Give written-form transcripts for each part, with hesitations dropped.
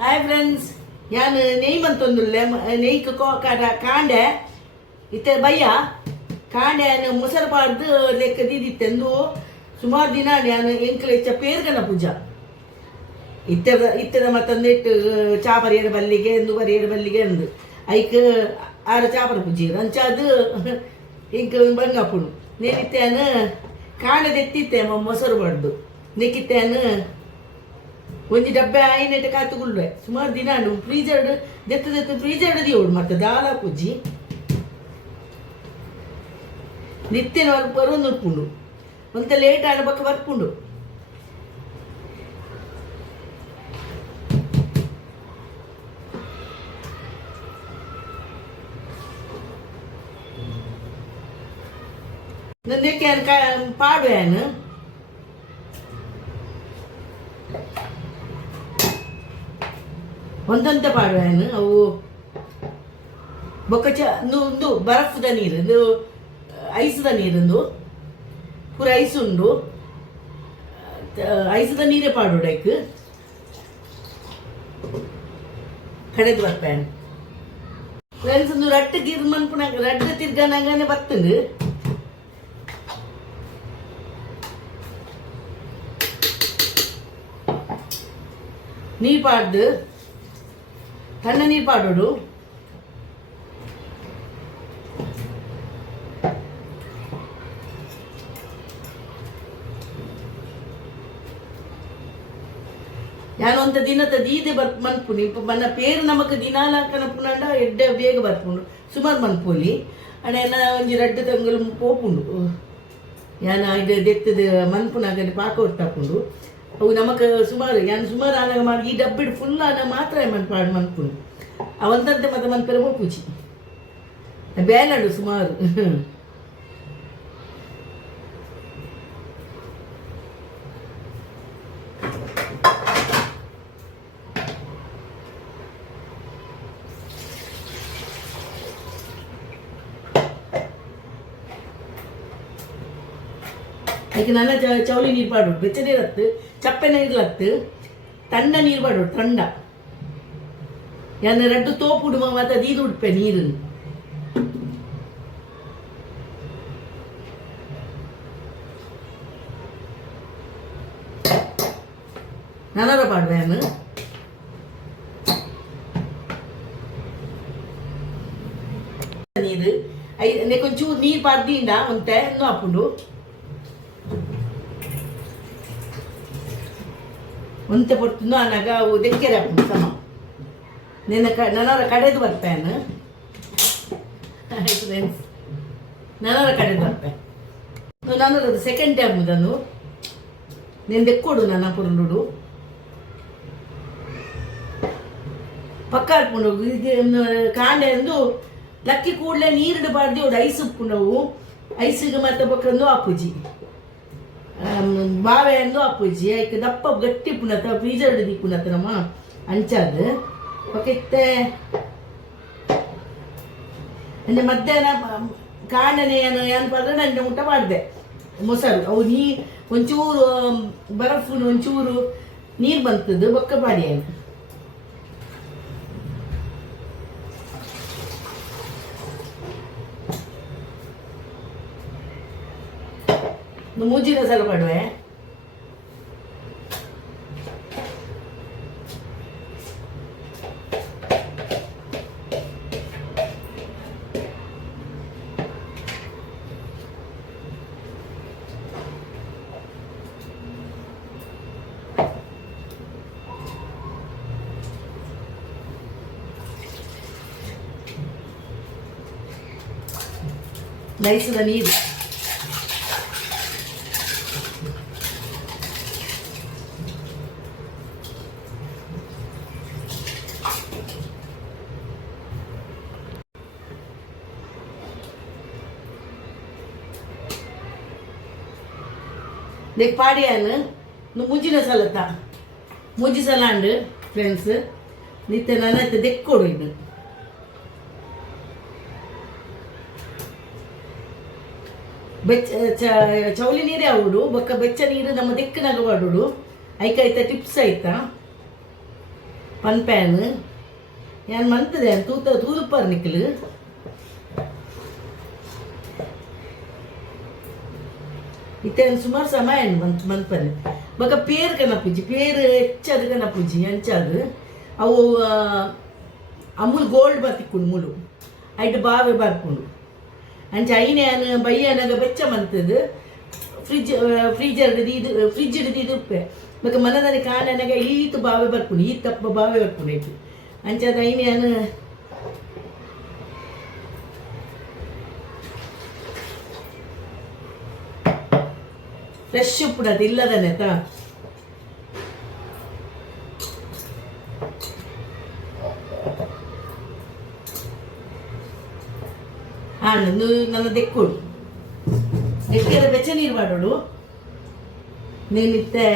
hi friends, ನಾನು ನೆಯ್ ಬಂತೊಂದುಲ್ಲೆ ನೆಯ್ಕ್ ಕಾಂಡೆ ಇತ್ತೆ ಬಯ್ಯ ಕಾಂಡೆ ಮೊಸರು ಪಾಡ್ದು ಲೆಕ್ಕ ದಿದಿತ್ತೆಂದು ಸುಮಾರು ದಿನ ನಾನು ಎಂಕ್ಲೆ ಇಚ್ಚ ಪೇರ್ಗನ ಪೂಜಾ ಇತ್ತದ ಮತ್ತೊಂದಿಟ್ಟು ಚಾಪರಿಯರ ಬಲ್ಲಿಗೆ ಎಂದು ಬರಿಯರ ಬಲ್ಲಿಗೆ ಅಂದು ಐಕ್ ಆರ ಚಾಪರ ಪೂಜೆ ಅಂಚಾದು ಇಂಕ ಬಂಗಪ್ಪುಡು ನೇನಿತ್ತೇನು ಕಾಂಡೆದೆತ್ತಿತ್ತೆ ಮೊಸರು ಪಾಡ್ದು ನೆಕ್ಕಿತ್ತೇನು ಒಂಜಿ ಡಬ್ಬೆ ಆಯ್ನೆಟ್ ಕಾತುಗುಳ್ವೆ ಸುಮಾರು ದಿನ ಫ್ರೀಜರ್ ದೆತ್ತು ಫ್ರೀಜರ್ ದಿಯೋಡು ಮತ್ತೆ ದಾಲ ಪುಜ್ಜಿ ನಿತ್ಯನ ವರ್ಕ್ ಬರೋದು ಉಟ್ಪುಂಡು ಒಂತ ಲೇಟ್ ಆಡ ಪಕ್ಕ ಬರ್ಪುಂಡು ನಂದಕ್ಕೆ ಪಾಡುವೇನು ಒಂದಂತ ಪಾಡುವೇನು ಅವು ಬೊಕ್ಕ ಒಂದು ಬರಫ್ದ ನೀರು ಐಸ್ದ ನೀರಿಂದು ಪೂರ ಐಸ್ ಉಂಡು ಐಸ್ದ ನೀರೇ ಪಾಡುಡೈಕ್ ಕಡೆದು ಬರ್ಪೇನು ಫ್ರೆಂಡ್ಸ್ ಒಂದು ರಟ್ಟು ಗಿರ್ ಮನ್ಪುಣ ರಡ್ಡು ತಿರ್ಗನಂಗನೆ ಬರ್ತಂದು ನೀರು ಪಾಡ್ದು ತಣ್ಣ ನೀರು ಪಾಡೋಡು ನಾನು ಒಂತ ದಿನದ ದೀದೆ ಮನ್ಪುನಿ ಮನ್ನ ಪೇರು ನಮಕ್ ದಿನಾಲ ಕನಪುನಂಡ ಎಡ್ಡೆ ಬೇಗ ಬರ್ಪುಂಡು ಸುಮಾರು ಮನ್ಪೋಲಿ ಅಣ್ಣ ಒಂಜಿ ರಡ್ಡು ತಂಗಲು ಪೋಪುಂಡು ಯಾನ ಇದು ದೆತ್ತದ ಮನ್ಪುನಾಗಲ್ಲಿ ಪಾಕ ಹೊರ್ತಾಪುಂಡು ಅವು ನಮಕ್ ಸುಮಾರು ಯಾನು ಸುಮಾರು ಆನಾಗ ಮಾಡಿ ಈ ಡಬ್ಬಿಡ್ ಫುಲ್ ಆನ ಮಾತ್ರ ಮನ್ಪುಂಡು ಅವಂತಂತೆ ಮತ್ತೆ ಮನ್ಪೆರ ಪೂಜಿ ಬೇಲಾಡು ಸುಮಾರು ಅದಕ್ಕೆ ನನ್ನ ಚೌಳಿ ನೀರು ಪಾಡು ಬೆಚ್ಚ ನೀರತ್ತು ಚಪ್ಪೆ ನೀರ್ಲತ್ತು ತಂಡ ನೀರು ಪಾಡು ತಂಡ ಯಾನ ರಡ್ಡು ತೋಪುಡು ಮತ್ತೆ ದೀದು ಉಡ್ಪೆ ನೀರು ನನರ ಪಾಡುವೇನು ನೀರು ನೆಕೊಂಚೂರು ನೀರು ಪಾಡ್ದಿಂಡ ಒಂತೆ ಇನ್ನೂ ಹಾಕೊಂಡು ಒಂತೆ ಪೊಟ್ಟು ಅನ್ನಾಗ ಅವು ದೆಕ್ಕೆರೆ ಹಾಕೊಂಡು ಸಮ ನನರ ಕಡೆದು ಬರ್ಪೇನು ಫ್ರೆಂಡ್ಸ್ ನನರ ಕಡೆದು ಬರ್ಪೆ ನನ್ನದು ಸೆಕೆಂಡ್ ಟೈಮ್ ಇದನ್ನು నేను దెక్కోడు నాన్న పొరులుడు ಪಕ್ಕ ಹಾಕ್ಕೊಂಡು ಕಾಂಡೆ ಅಂದು ಲಕ್ಕಿ ಕೂಡಲೇ ನೀರಿಡು ಬಾರ್ದು ಒಂದು ಐಸ್ ಉಪ್ಪುಂಡವು ಐಸಿಗೆ ಮತ್ತೆ ಪಕ್ಕಂದು ಅಪ್ಪುಜಿ ಬಾವೆ ಅಂದು ಅಪ್ಪುಜಿ ಆಯ್ಕೆ ದಪ್ಪ ಗಟ್ಟಿ ಪುನತ ಫ್ರೀಜರ್ ದಿಕ್ಕುನತ ನಮ್ಮ ಅಂಚಾದ ಪಕ್ಕತ್ತೆ ಅಂದರೆ ಮಧ್ಯಾಹ್ನ ಕಾಂಡನೆ ಏನು ಪದ್ರೆ ನಂಗೆ ಊಟ ಮಾಡಿದೆ ಮೊಸರು ಅವು ಒಂಚೂರು ಬರಫ್ ಒಂಚೂರು ನೀರು ಬಂತದ್ದು ಬೊಕ್ಕ ಪಾಡಿ ಏನು ಮೂಜಿನ ಸಲ ಪಡುವೆ ನೈಸದ ನೀರು देख पाडियान मुंजिन सलत मुंजी सलांड फ्रेंड्स नित्य नाना देक्कोडु इनु ಚೌಲಿ ನೀರೇ ಅವಡು ಬೊಕ್ಕ ಬೆಚ್ಚ ನೀರು ನಮ್ಮ ದಿಕ್ಕನಾಗ ಬಾಡುಡು ಐಕಾಯ್ತ ಟಿಪ್ಸ್ ಆಯ್ತಾ ಪನ್ ಪ್ಯಾನ್ ಯಾನ್ ಮಂತದೆ ತೂದುಪ್ಪರ್ ನಿಕ್ಕಲು ಇತ್ತೇನು ಸುಮಾರು ಸಮಯ ಮಂತ್ಪನೆ ಬೊಕ ಪೇರು ಕನಪುಜಿ ಪೇರು ಹೆಚ್ಚದು ಕನಪುಜಿ ಅಂಚಾದು ಅವು ಅಮೂಲ್ ಗೋಲ್ಡ್ ಬತ್ತಿಕ್ಕುಂಡು ಮುಳು ಐಟ್ ಬಾವೆ ಬರ್ಪುಂಡು ಅಂಚ ಐನೆ ಬಯ್ಯನಾಗ ಬೆಚ್ಚ ಮಂತದು ಫ್ರಿಜ್ ಹಿಡಿದು ಉಪ್ಪೆ ಬೊಕ ಮನದಲ್ಲಿ ಕಾಣನಾಗ ಈತು ಬಾವೆ ಬರ್ಪುಂಡು ಈ ತಪ್ಪ ಬಾವೆ ಬರ್ಪುಂಡು ಐಟು ಅಂಚಾದ ಐನೆ ಫ್ರೆಶ್ ಉಪ್ಪುಡದು ಇಲ್ಲದನೆತ ನನ್ನ ದೆಕ್ಕೋಡು ದೆಕ್ಕಿದ ಬೆಚ್ಚ ನೀರು ಮಾಡೋಡು ನೀನಿತ್ತೆ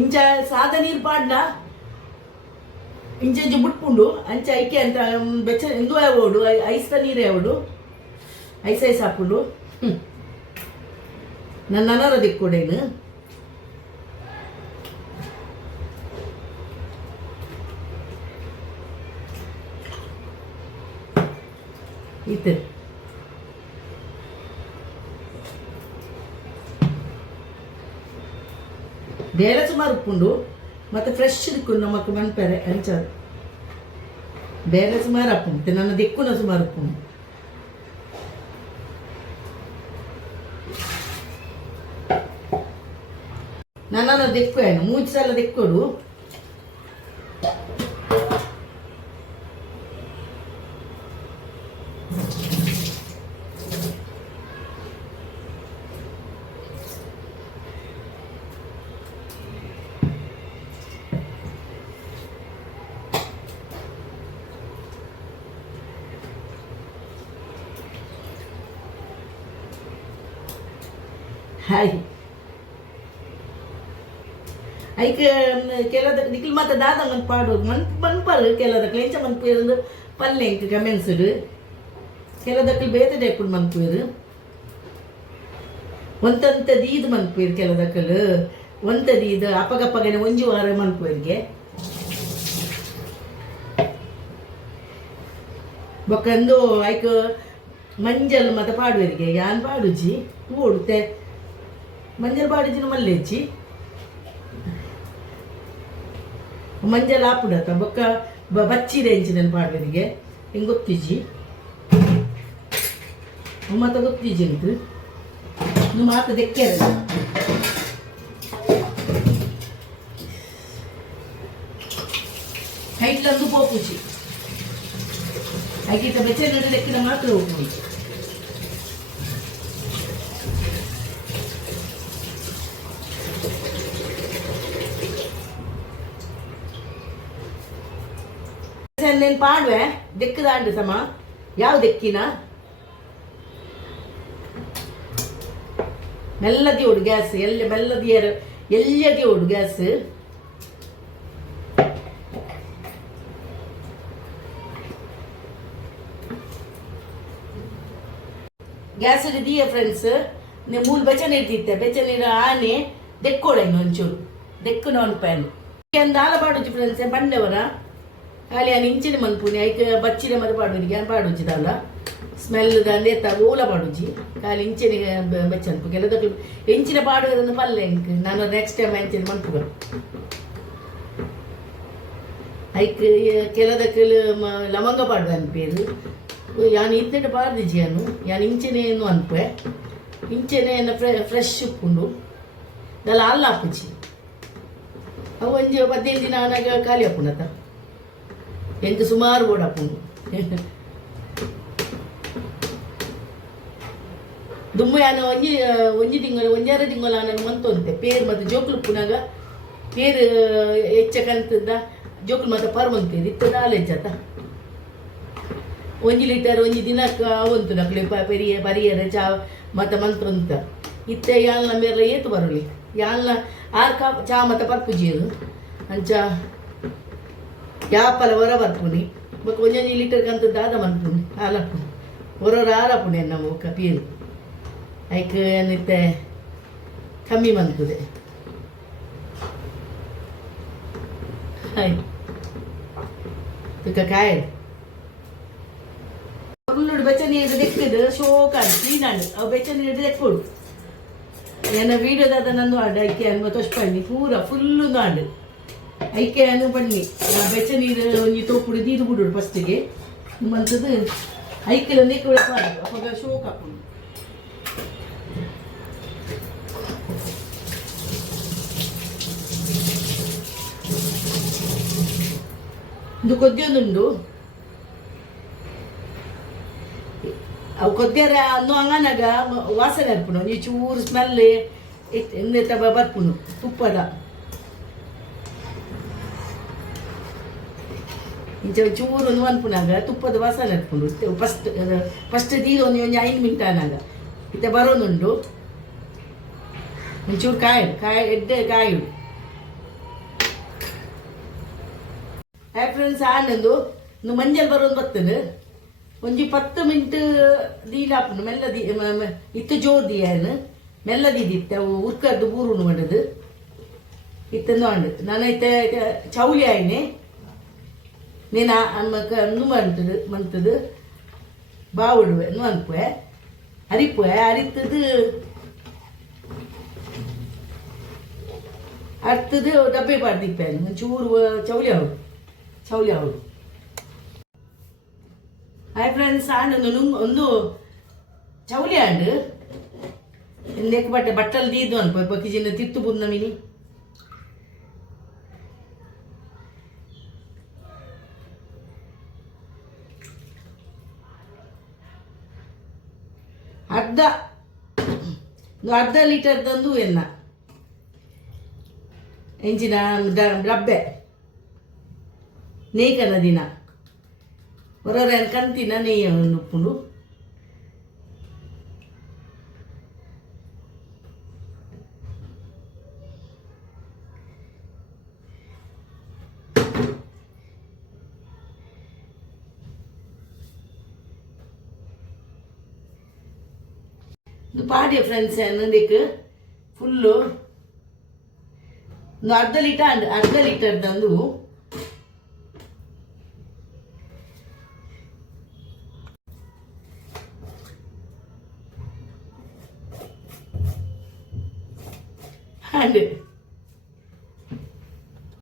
ಇಂಚ ಸಾದ ನೀರು ಪಾಡ್ಲ ಇಂಚ ಬಿಟ್ಪುಂಡು ಅಂಚ ಐಕೆ ಅಂತ ಬೆಚ್ಚ ಇಂದು ಯಾವೋಡು ಐಸ್ತ ನೀರು ಯಾವಡು ಐಸ್ ಹಾಕೊಂಡು ನನ್ನ ಅನಾರ ದಿಕ್ಕೊಡೇನು ಇತ್ತು ಬೇರೆ ಸುಮಾರು ಉಪ್ಪುಂಡು ಮತ್ತೆ ಫ್ರೆಶ್ ದಿಕ್ಕು ನಮಕ್ ಮನ್ಪೆರೆ ಅಂಚದು ಬೇರೆ ಸುಮಾರು ಅಪ್ಪುಂಡು ನನ್ನ ದಿಕ್ಕುನ ಸುಮಾರು ಉಪ್ಪುಂಡು ನನ್ನ ದಿಕ್ಕು ಏನು 3 ಸಲ ದಿಕ್ಕೊಡು ಹಾಯ್ ಐಕೆ ಕೆಲದ ನಿಖಿಲ್ ಮತ್ತೆ ದಾದ ಮನ್ ಪಾಡು ಮನ್ಪರು ಕೆಲದಕ್ಕೆ ಎಂಚ ಮನ್ಪೇರು ಪಲ್ಲೆ ಎಂಕ್ ಕಮೆನ್ಸುಡು ಕೆಲದಕ್ಕೆ ಬೇತದೆ ಹಾಕೊಂಡು ಮನ್ಪೇರು ಒಂತಂತದೀದು ಮನ್ಪೇರು ಕೆಲದಕ್ಕಲು ಒಂತದೀದು ಅಪಗಪ್ಪಗನೆ ಒಂಜು ವಾರ ಮನ್ಪೇರಿಗೆ ಬೊಕ್ಕಂದು ಐಕ್ ಮಂಜಲ್ ಮತ್ತೆ ಪಾಡುವರಿಗೆ ಯಾನ್ ಪಾಡುಜಿ ಓಡುತ್ತೆ ಮಂಜಲ್ ಪಾಡುಜಿನ ಮಲ್ಲೆಚ್ಚಿ ಮಂಜಲ್ ಆಪುಡತ್ತ ಬೊಕ್ಕ ಬಚ್ಚಿದೆ ಎಂಚಿನ ಪಾಡುವರಿಗೆ ಹಿಂಗೆ ಗೊತ್ತಿಜಿ ಮತ್ತೆ ಗೊತ್ತಿಜಿ ಅಂತ ನೀವು ಮಾತು ದೆಕ್ಕೆ ಹೈಟ್ಲಂದು ಪೋಪುಜಿ ಐಕಿತ ಬೆಚ್ಚ ನಡಲೆಕ್ಕಿನ ಮಾತ್ರ ಹೋಗ್ಬೋದು నేను పాడువే దెక్కుదాండి సమా ಯಾವ ದೆಕ್ಕಿನ ಮೆಲ್ಲದಿ ಓಡು ಗ್ಯಾಸ್ ಎಲ್ಲದಿ ಓಡು ಗ್ಯಾಸ್ ಗ್ಯಾಸ್ ಹಿಡಿದೀಯ ಫ್ರೆಂಡ್ಸ್ ನೀವು ಮೂಲ ಬೆಚ್ಚ ನೀರು ಬೆಚ್ಚ ನೀರು ಆನೆ ದೆಕ್ಕೋಡೆ ಒಂಚೂರು ದೆಕ್ಕು ನಾನ್ ಪ್ಯಾನ್ ಒಂದು ಆಲ ಪಾಡುಜಿ ಫ್ರೆಂಡ್ಸ್ ಬಂಡೆವರ ಖಾಲಿ ಆ ಇಂಚಿನ ಮನ್ಪುನಿ ಐಕೆ ಬಚ್ಚಿನ ಮತ್ತೆ ಪಾಡುವರಿಗೆ ಪಾಡುಜಿದಲ್ಲ ಸ್ಮೆಲ್ ದಂಡೆ ಓಲ ಪಾಡುಜಿ ಖಾಲಿ ಇಂಚಿನ ಬೆಚ್ಚ ಅನ್ಪು ಕೆಲದಕ್ಕೆ ಇಂಚಿನ ಪಾಡುವುದನ್ನು ಪಲ್ಲೆ ಎಂಕ್ ನಾನು ನೆಕ್ಸ್ಟ್ ಟೈಮ್ ಇಂಚಿನ ಮನ್ಪುಗ ಐಕ್ ಕೆಲದಕ್ಕೆ ಲವಂಗ ಪಾಡು ಅನ್ಪೇರು ಯಾನ್ ಇಂತಟ ಪಾಡ್ದಿಜಿ ಅನ್ನು ಯಾನ್ ಇಂಚಿನೇನು ಅನ್ಪೆ ಇಂಚಿನ ಫ್ರೆಶ್ ಉಪ್ಪುಂಡು ದಲ್ಲ ಅಲ್ಲ ಹಾಪುಜಿ ಅವು ಒಂಜಿ 15 ದಿನ ಆನಾಗ ಖಾಲಿ ಹಾಪುನತ ಎಂಟು ಸುಮಾರು ಓಡಾಪುಂಡು ದುಮ್ಮು ಯಾನು ಒಂಜಿ ತಿಂಗಳು ಒಂಜಾರು ತಿಂಗಳು ಆನಾಗ ಮಂತೊಂತೆ ಪೇರು ಮತ್ತು ಜೋಕುಲು ಉಪ್ಪುನಾಗ ಪೇರು ಹೆಚ್ಚಕಂತದ ಜೋಕುಲು ಮತ್ತೆ ಪರ್ವಂತೇದು ಇತ್ತದ ಆಲೆಜ್ಜಾತ 1 ಲೀಟರ್ ಒಂಜಿ ದಿನಕ್ಕೆ ಅವಂತು ನಕ್ಲೆ ಪರಿಯರ ಚಾ ಮತ್ತು ಮಂತ್ರಂತ ಇತ್ತೆ ಯಾಲ್ನ ಮೇರೆಲ್ಲ ಏತು ಬರಲಿ ಯಾಲ್ನ 6 ಕಪ್ ಚಾ ಮತ್ತು ಪರ್ಪುಜೀರು ಅಂಚ ಯಾಪಲ ಹೊರ ಬರ್ಪುನಿ ಬೊಕ್ಕ ಒಂಜೊಂಜಿ ಲೀಟರ್ ಕಂತ ದಾದ ಮನ್ಪುನಿ ಹಾಲಪ್ಪು ಹೊರ ಹಾಲಪ್ಪುನಿ ನಮ್ಮ ಬೊಕ್ಕ ಪೀರು ಐಕ್ ನಿತ್ತೆ ಕಮ್ಮಿ ಮನ್ಪುದೆ ಹಾಯ್ ತುಕ್ಕ ಕಾಯ್ ಫುಲ್ಲು ಬೆಚ್ಚನಿ ಹಿಡಿದು ದೆಕ್ಕದು ಶೋಕಾಡು ಕ್ಲೀನಾಡು ಅವು ಬೆಚ್ಚನಿ ಹಿಡಿದು ದೆಕ್ಕೊಡು ಏನ ವೀಡಿಯೋದಾದ ನಂದು ಆಡು ಐಕೆ ಅನ್ಬ ತೊಷ್ಪಣ್ಣಿ ಪೂರ ಫುಲ್ಲು ಆಡು ಐಕೆ ಅನ್ನು ಬನ್ನಿ ಬೆಚ್ಚ ನೀರು ಒಂಜಿ ತೋಪುಡು ದೀದು ಬಿಡು ಫಸ್ಟಿಗೆ ಮಂತದ್ದು ಐಕೆಲ್ಲ ನೆಕ್ ಮಾಡಿ ಅವಾಗ ಶೋಕ್ ಹಾಕೊಂಡು ಇದು ಕೊದ್ದಿಯೊಂದುಂಡು ಅವು ಕೊದ್ದಿಯರ ಅನ್ನು ಅಂಗನಾಗ ವಾಸನೆ ಹರ್ಪುನು ಒಂಜಿ ಚೂರು ಸ್ಮೆಲ್ ಎಂದೆತ್ತ ಬರ್ಪುನು ತುಪ್ಪದ ಇಂಚ ಚೂರು ಒಂದು ಅನ್ಪುನಾಗ ತುಪ್ಪದ ವಾಸನೆ ಹರ್ಪುನು ಫಸ್ಟ್ ತೀರು ಒಂಜಿ 5 ಮಿನಿಟ್ ಆನಾಗ ಇತ್ತೆ ಬರೋನುಂಡು ಒಂಚೂರು ಎಡ್ಡೆ ಕಾಯುಡು ಫ್ರೆಂಡ್ಸ್ ಆನಂದು ಇನ್ನು ಮಂಜಲ್ ಬರೋದು ಬರ್ತದೆ ಒಂಜಿ 10 ಮಿನಿಟ್ ದೀಲಾಪುನು ಮೆಲ್ಲ ಇತ್ತು ಜೋರ್ ದಿಯಾನು ಮೆಲ್ಲ ದೀದಿತ್ತೆ ಅವು ಉರ್ಕದ್ದು ಬೂರುನು ಮಾಡೋದು ಇತ್ತಂದು ಅಂಡು ನಾನು ಐತೆ ಚೌಲಿ ಆಯ್ನೆ ನೀನು ಅನ್ನು ಮಂತದು ಬಾವುಡುವೆ ಅನ್ನು ಅನ್ಪುವೆ ಅರಿಪುವೆ ಅರಿತದು ಅರ್ತದು ಡಬ್ಬೆ ಬಾರ್ದಿಪ್ಪೆ ಒಂಚೂರು ಚೌಲಿ ಅವಳು ಹಾಯ್ ಫ್ರೆಂಡ್ಸ್ ಆಂಡು ಒಂದು ಚೌಲಿ ಆಂಡು ಎಂದೆಕ್ ಬಟ್ಟಲು ದೀದು ಅನ್ಪ ಪಕ್ಕಿಜಿನ ತಿತ್ತು ಬುಂದ ಮಿನಿ ಅರ್ಧ ಲೀಟರ್ದಂದು ಎನ್ನ ಎಂಚಿನ ಡಬ್ಬೆ ನೇಯ್ಕನ ದಿನ ಹೊರವ್ರ ಕಂತಿನ ನೆಯ್ಯ ಉಪ್ಪುಂಡು ಪಾಡಿಯ ಫ್ರೆಂಡ್ಸ್ ಅನ್ನೋದಕ್ಕೆ ಫುಲ್ಲು ಒಂದು ಅರ್ಧ ಲೀಟರ್ದಂದು and